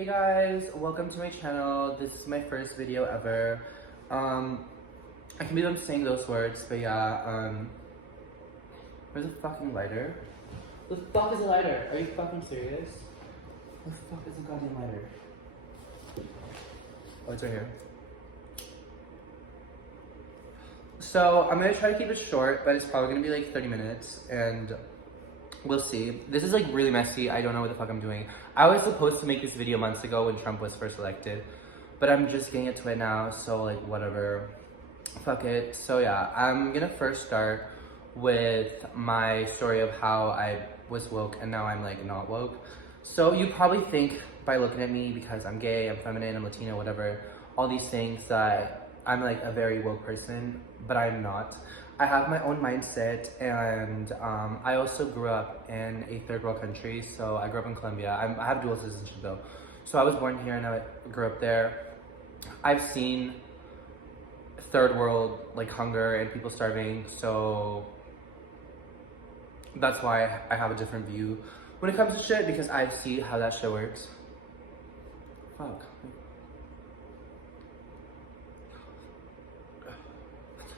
Hey guys, welcome to my channel. This is my first video ever. I can believe I'm saying those words, but yeah, where's the fucking lighter? The fuck is a lighter? Are you fucking serious? The fuck is a goddamn lighter? Oh, it's right here. So, I'm gonna try to keep it short, but it's probably gonna be like 30 minutes, and we'll see. This is like really messy. I don't know what the fuck I'm doing. I was supposed to make this video months ago when Trump was first elected, but I'm just getting into it now, so like whatever. Fuck it. So yeah, I'm gonna first start with my story of how I was woke and now I'm like not woke. So you probably think by looking at me, because I'm gay, I'm feminine, I'm Latino, whatever, all these things, that I'm like a very woke person, but I'm not. I have my own mindset, and I also grew up in a third world country. So I grew up in Colombia. I have dual citizenship though. So I was born here and I grew up there. I've seen third world like hunger and people starving. So that's why I have a different view when it comes to shit, because I see how that shit works. Fuck.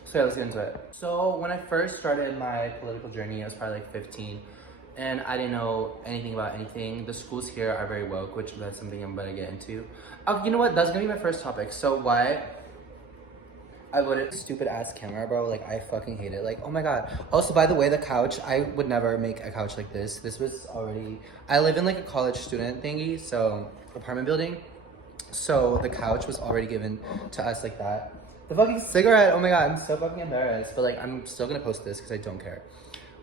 So yeah, let's get into it. So when I first started my political journey, I was probably like 15, and I didn't know anything about anything. The schools here are very woke, which that's something I'm about to get into. Oh, you know what? That's gonna be my first topic. So why I voted stupid ass camera, bro. Like I fucking hate it. Like, oh my god. Also, by the way, the couch, I would never make a couch like this. This was already, I live in like a college student thingy, so apartment building. So the couch was already given to us like that. The fucking cigarette, oh my god, I'm so fucking embarrassed. But like, I'm still gonna post this because I don't care.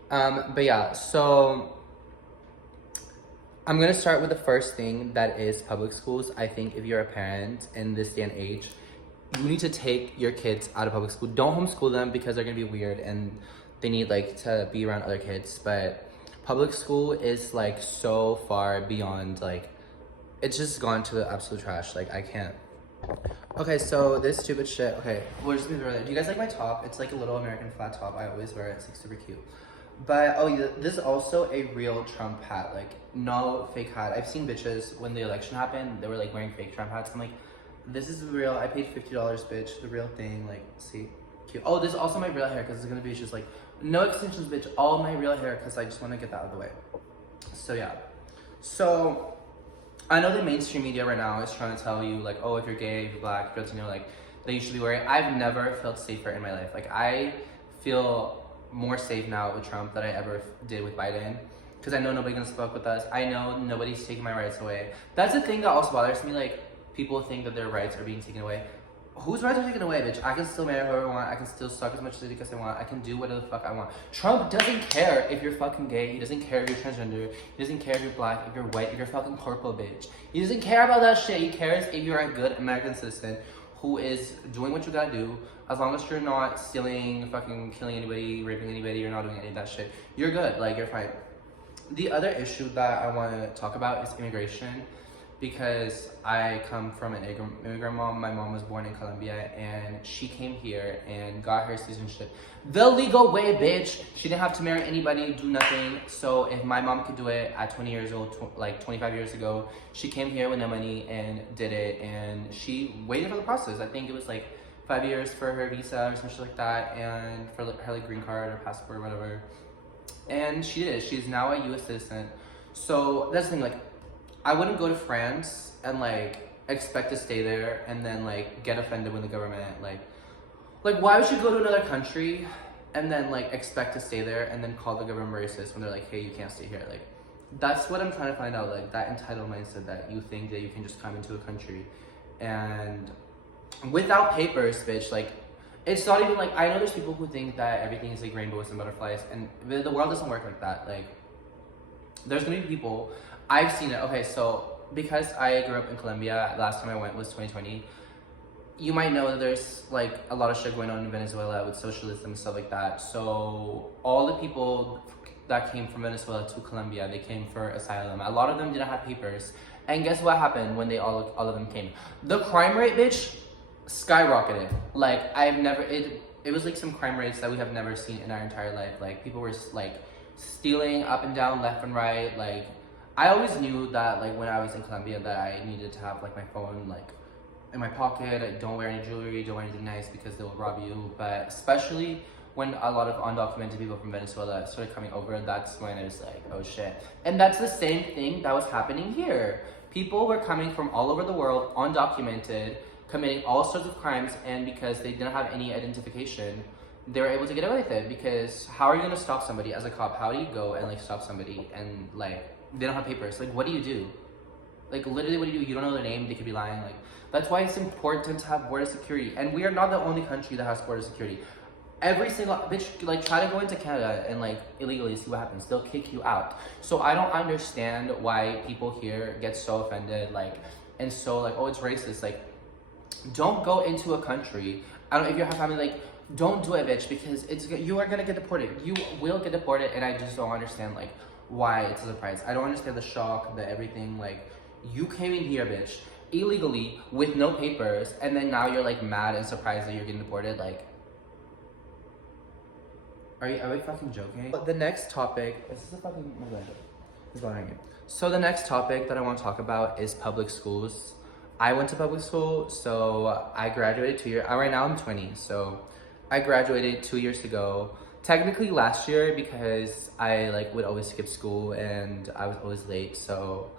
But yeah, so I'm gonna start with the first thing, that is public schools. I think if you're a parent in this day and age, you need to take your kids out of public school. Don't homeschool them because they're gonna be weird and they need like to be around other kids. But public school is like so far beyond, like, it's just gone to the absolute trash. Like, I can't. Okay, so this stupid shit. Okay, we're just gonna throw that. Do you guys like my top? It's like a little American flat top. I always wear it. It's like super cute. But oh yeah, this is also a real Trump hat. Like, no fake hat. I've seen bitches when the election happened, they were like wearing fake Trump hats. I'm like, this is real. I paid $50, bitch. The real thing. Like, see, cute. Oh, this is also my real hair, because it's gonna be just like no extensions, bitch. All my real hair, because I just want to get that out of the way. So yeah. So I know the mainstream media right now is trying to tell you, like, oh, if you're gay, if you're black, if you're Latino, like, that you should be wearing. I've never felt safer in my life. Like, I feel more safe now with Trump than I ever did with Biden, because I know nobody's gonna fuck with us. I know nobody's taking my rights away. That's the thing that also bothers me. Like, people think that their rights are being taken away. Whose rights are taken away, bitch? I can still marry whoever I want. I can still suck as much dick as I want. I can do whatever the fuck I want. Trump doesn't care if you're fucking gay. He doesn't care if you're transgender. He doesn't care if you're black, if you're white, if you're fucking purple, bitch. He doesn't care about that shit. He cares if you're a good American citizen who is doing what you gotta do. As long as you're not stealing, fucking killing anybody, raping anybody, you're not doing any of that shit, you're good. Like, you're fine. The other issue that I want to talk about is immigration, because I come from an immigrant mom. My mom was born in Colombia, and she came here and got her citizenship the legal way, bitch. She didn't have to marry anybody, do nothing. So if my mom could do it at 20 years old, like 25 years ago, she came here with no money and did it, and she waited for the process. I think it was like 5 years for her visa or something like that, and for her like green card or passport or whatever. And she did it. She's now a US citizen. So that's the thing, like, I wouldn't go to France and like expect to stay there and then like get offended when the government like why would you go to another country and then like expect to stay there and then call the government racist when they're like, hey, you can't stay here? Like, that's what I'm trying to find out. Like, that entitled mindset that you think that you can just come into a country and without papers, bitch. Like, it's not even like, I know there's people who think that everything is like rainbows and butterflies, and the world doesn't work like that. Like, there's gonna be people, I've seen it. Okay, so because I grew up in Colombia, last time I went was 2020. You might know that there's like a lot of shit going on in Venezuela with socialism and stuff like that. So all the people that came from Venezuela to Colombia, they came for asylum. A lot of them didn't have papers. And guess what happened when they all of them came? The crime rate, bitch, skyrocketed. Like, it was like some crime rates that we have never seen in our entire life. Like, people were like stealing up and down, left and right. Like, I always knew that like when I was in Colombia that I needed to have like my phone like in my pocket. I don't wear any jewelry, don't wear anything nice because they will rob you. But especially when a lot of undocumented people from Venezuela started coming over, that's when it was like, oh shit. And that's the same thing that was happening here. People were coming from all over the world, undocumented, committing all sorts of crimes, and because they didn't have any identification, they were able to get away with it. Because how are you gonna stop somebody as a cop? How do you go and like stop somebody and like they don't have papers? Like what do you do? Like literally what do you do? You don't know their name, they could be lying. Like that's why it's important to have border security. And we are not the only country that has border security. Every single bitch, like try to go into Canada and like illegally see what happens. They'll kick you out. So I don't understand why people here get so offended, like, and so like, oh, it's racist. Like, don't go into a country. I don't know if you have family, like, don't do it, bitch, because you are gonna get deported. You will get deported, and I just don't understand like why it's a surprise. I don't understand the shock, the everything. Like, you came in here, bitch, illegally with no papers, and then now you're like mad and surprised that you're getting deported. Like, are we fucking joking? But the next topic, is this a fucking, my God, it's bothering me. So the next topic that I want to talk about is public schools. I went to public school, so I graduated 2 years, right now I'm 20, so I graduated 2 years ago. Technically last year because I like would always skip school and I was always late, so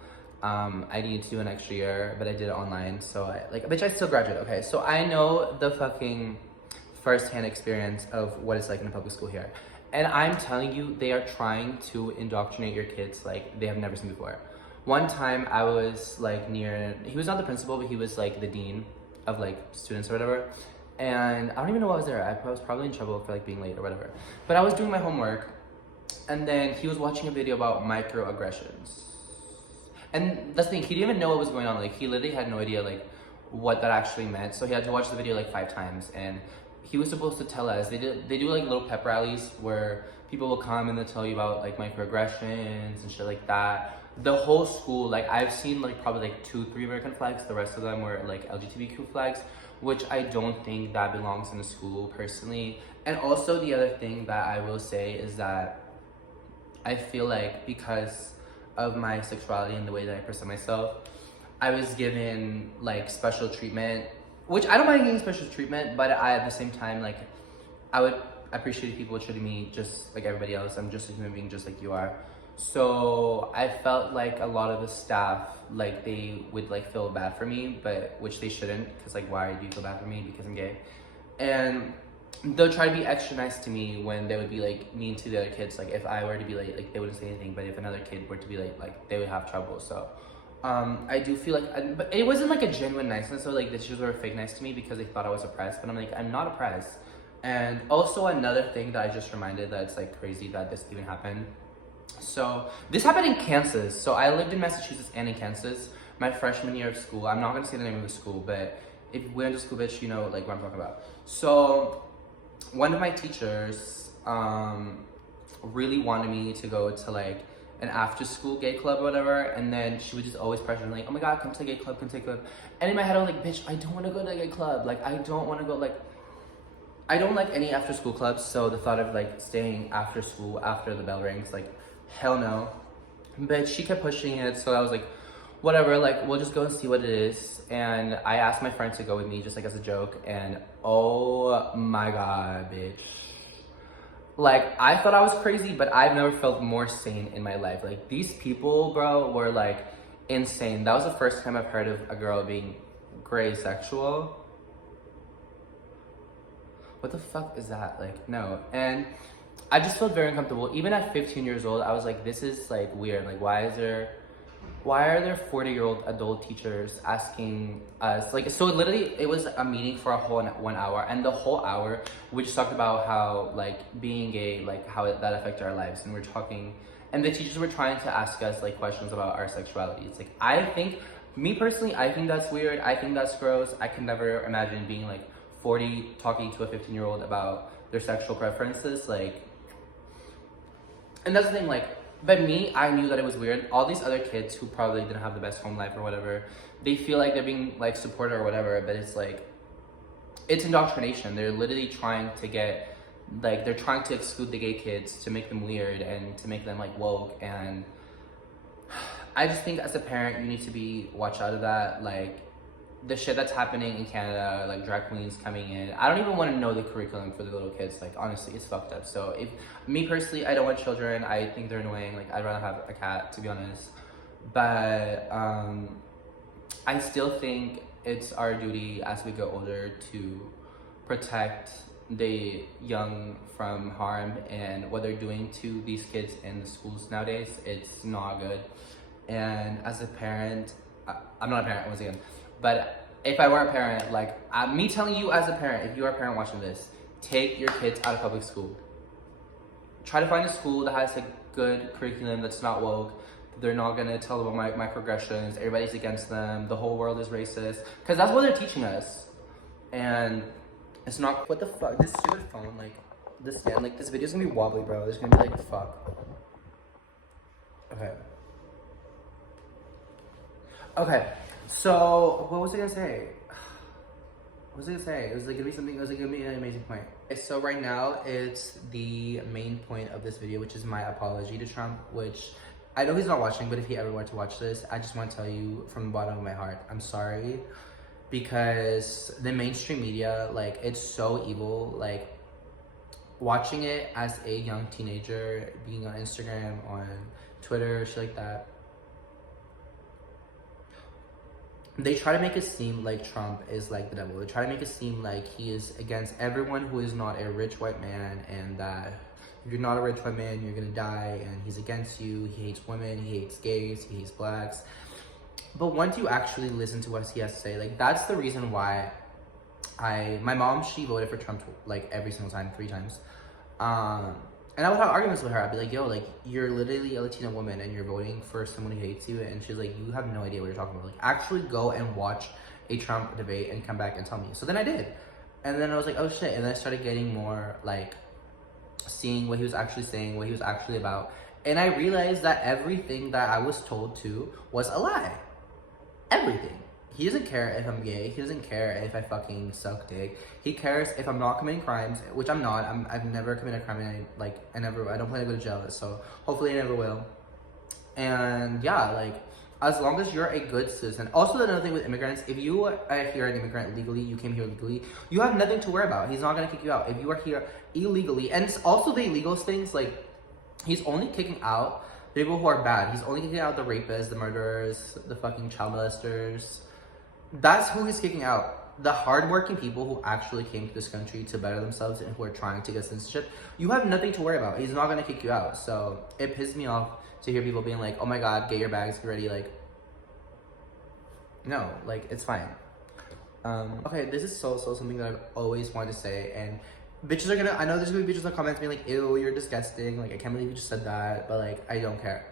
I needed to do an extra year, but I did it online, so I still graduated. Okay, so I know the fucking first-hand experience of what it's like in a public school here. And I'm telling you, they are trying to indoctrinate your kids like they have never seen before. One time I was like he was not the principal, but he was like the dean of like students or whatever. And I don't even know why I was there. I was probably in trouble for like being late or whatever. But I was doing my homework, and then he was watching a video about microaggressions. And that's the thing, he didn't even know what was going on. Like he literally had no idea like what that actually meant. So he had to watch the video like 5 times, and he was supposed to tell us. They do like little pep rallies where people will come and they'll tell you about like microaggressions and shit like that. The whole school, like I've seen like probably like 2-3 American flags. The rest of them were like LGBTQ flags, which I don't think that belongs in the school personally. And also the other thing that I will say is that I feel like because of my sexuality and the way that I present myself, I was given like special treatment, which I don't mind getting special treatment, but I at the same time, like I would appreciate people treating me just like everybody else. I'm just a human being just like you are. So I felt like a lot of the staff, like they would like feel bad for me, but which they shouldn't, because like why do you feel bad for me? Because I'm gay. And they'll try to be extra nice to me when they would be like mean to the other kids. Like if I were to be late, like they wouldn't say anything, but if another kid were to be late, like they would have trouble. So I do feel like, but it wasn't like a genuine niceness. So like the teachers were fake nice to me because they thought I was oppressed, but I'm like, I'm not oppressed. And also another thing that I just reminded that's like crazy that this even happened. So this happened in Kansas. So I lived in Massachusetts and in Kansas my freshman year of school. I'm not gonna say the name of the school, but if we went to school, bitch, you know like what I'm talking about. So one of my teachers really wanted me to go to like an after school gay club or whatever, and then she would just always pressure me like, oh my god, come to a gay club, come to a gay club. And in my head I was like, bitch, I don't want to go to a gay club. Like I don't want to go, like I don't like any after school clubs, so the thought of like staying after school after the bell rings, like hell no. But she kept pushing it, so I was like, whatever, like we'll just go and see what it is. And I asked my friend to go with me just like as a joke, and oh my god, bitch. Like I thought I was crazy, but I've never felt more sane in my life. Like these people, bro, were like insane. That was the first time I've heard of a girl being gray sexual. What the fuck is that? Like, no. And I just felt very uncomfortable. Even at 15 years old, I was like, this is like weird. Like, why are there 40-year-old adult teachers asking us, like, so literally it was a meeting for a whole 1 hour, and the whole hour we just talked about how like being gay, like how that affected our lives, and we're talking, and the teachers were trying to ask us like questions about our sexuality. It's like, I think, me personally, I think that's weird. I think that's gross. I can never imagine being like 40 talking to a 15-year-old about their sexual preferences, like. And that's the thing, like, but me, I knew that it was weird. All these other kids who probably didn't have the best home life or whatever, they feel like they're being like supported or whatever, but it's like, it's indoctrination. They're literally trying to get, like, they're trying to exclude the gay kids to make them weird and to make them like woke. And I just think as a parent, you need to be watch out of that. Like, the shit that's happening in Canada, like drag queens coming in. I don't even want to know the curriculum for the little kids. Like, honestly, it's fucked up. So, if me personally, I don't want children. I think they're annoying. Like, I'd rather have a cat, to be honest. But I still think it's our duty as we get older to protect the young from harm, and what they're doing to these kids in the schools nowadays, it's not good. And as a parent, I'm not a parent once again, but if I were a parent, like me telling you as a parent, if you are a parent watching this, take your kids out of public school. Try to find a school that has a good curriculum that's not woke. They're not gonna tell about microaggressions. Everybody's against them. The whole world is racist, because that's what they're teaching us. And it's not. What the fuck? This stupid phone, like this stand, like this video's gonna be wobbly, bro. There's gonna be like fuck. Okay. Okay. So what was I gonna say? What was I gonna say? It was like gonna be something. It was like gonna be an amazing point. Okay, so right now it's the main point of this video, which is my apology to Trump. Which I know he's not watching, but if he ever were to watch this, I just want to tell you from the bottom of my heart, I'm sorry. Because the mainstream media, like, it's so evil. Like, watching it as a young teenager, being on Instagram, on Twitter, shit like that, they try to make it seem like Trump is like the devil. They try to make it seem like he is against everyone who is not a rich white man, and that if you're not a rich white man, you're gonna die, and he's against you. He hates women, he hates gays, he hates blacks. But once you actually listen to what he has to say, like, that's the reason why my mom, she voted for Trump, like, every single time, 3 times. And I would have arguments with her. I'd be like, yo, like, you're literally a Latina woman and you're voting for someone who hates you. And she's like, you have no idea what you're talking about. Like, actually go and watch a Trump debate and come back and tell me. So then I did. And then I was like, oh shit. And then I started getting more, like, seeing what he was actually saying, what he was actually about. And I realized that everything that I was told to was a lie. Everything. He doesn't care if I'm gay. He doesn't care if I fucking suck dick. He cares if I'm not committing crimes, which I'm not. I've never committed a crime, and I don't plan to go to jail, so hopefully I never will. And yeah, like, as long as you're a good citizen. Also, another thing with immigrants, if you are here an immigrant legally, you came here legally, you have nothing to worry about. He's not gonna kick you out. If you are here illegally, and it's also the illegal things, like, he's only kicking out people who are bad. He's only kicking out the rapists, the murderers, the fucking child molesters. That's who he's kicking out. The hardworking people who actually came to this country to better themselves and who are trying to get citizenship, you have nothing to worry about. He's not gonna kick you out. So it pisses me off to hear people being like, oh my god, get your bags, get ready. Like, no, like, it's fine. Okay, this is so something that I've always wanted to say, and bitches are gonna, I know there's gonna be bitches in the comments being like, ew, you're disgusting, like, I can't believe you just said that, but like, I don't care.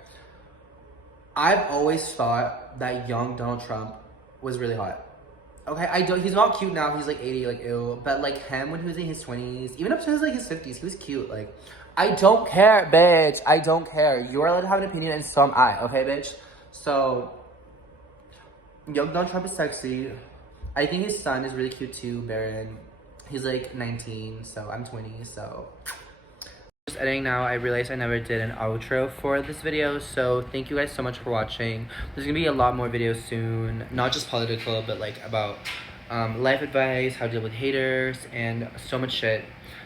I've always thought that young Donald Trump was really hot. Okay, he's not cute now, he's like 80, like, ew, but like him when he was in his 20s, even up to his 50s, he was cute. Like, I don't care, bitch, I don't care. You're allowed to have an opinion, and so am I, okay, bitch? So, young Donald Trump is sexy. I think his son is really cute too, Barron. He's like 19, so I'm 20, so. Just editing now. I realized I never did an outro for this video, so thank you guys so much for watching. There's gonna be a lot more videos soon, not just political, but like about life advice, how to deal with haters, and so much shit.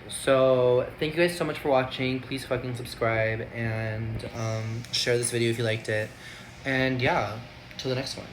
So thank you guys so much for watching. Please fucking subscribe and share this video if you liked it. And yeah, till the next one.